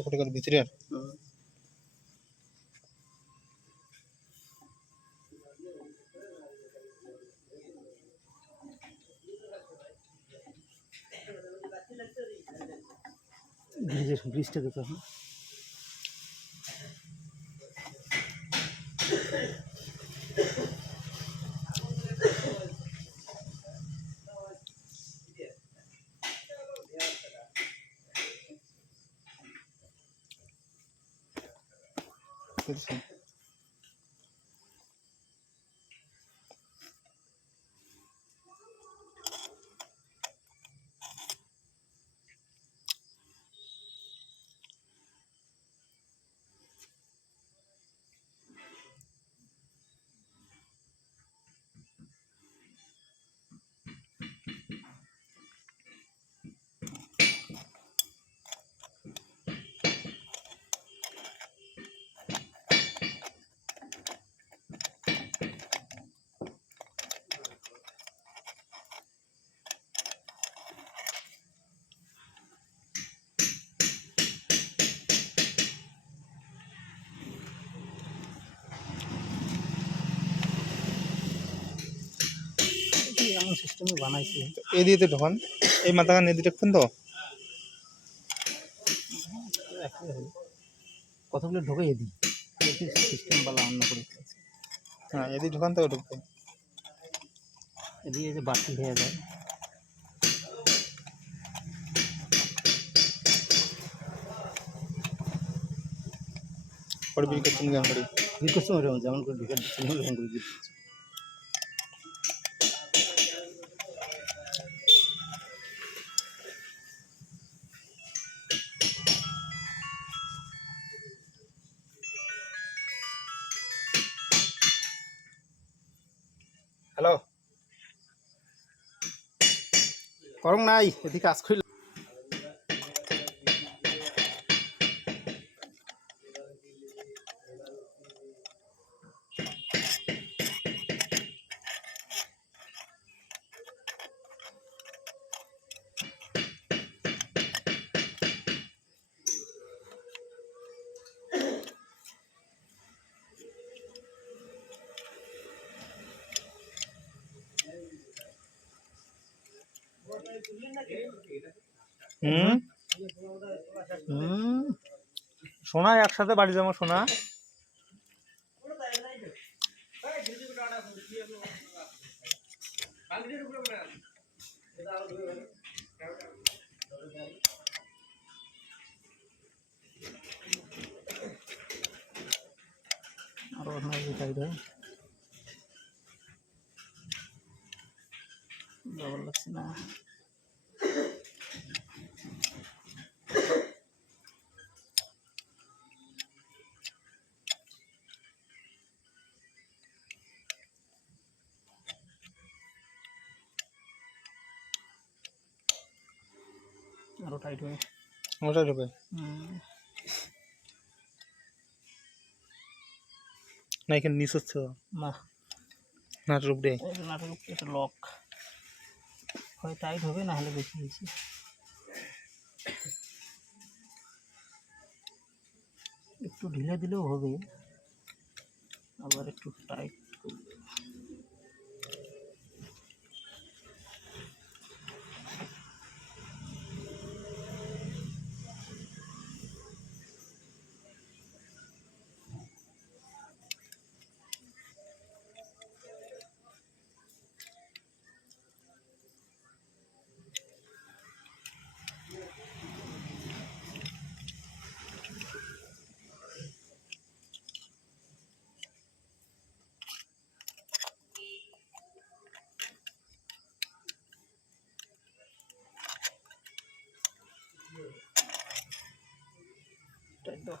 ফটকের ভিতরে আর ব্রিজটা দেখো এমন সিস্টেমে বানাইছে এই দিয়ে ঢোকান এই মাথাখান এদিকে দেখুন তো কতগুলো ঢোকাই দিই সিস্টেম বালা অন্য করে হ্যাঁ এদিকে ঢোকান তো ঢুকবে এদিকে যে বাড়তি হয়ে যায় পরে বিক্রি করছেন কেমন করে বিকশন যেমন করে ঢুকে দিচ্ছি এরকম করে দিচ্ছি হ্যালো করং নাই এদিকে কাজ করি সোনা একসাথে বাড়ি যাবো সোনা আরো টাইট হয় ভালো লাগছে না আরো টাইট হয় ওটা ঢুকে না এখানে নিচ হচ্ছে না নাটের উপরে নাটের উপরে একটা লক হয় টাইট হবে না হলে বেশি বেশি একটু ঢিলে দিলেও হবে আবার একটু টাইট করবে টাইট দাও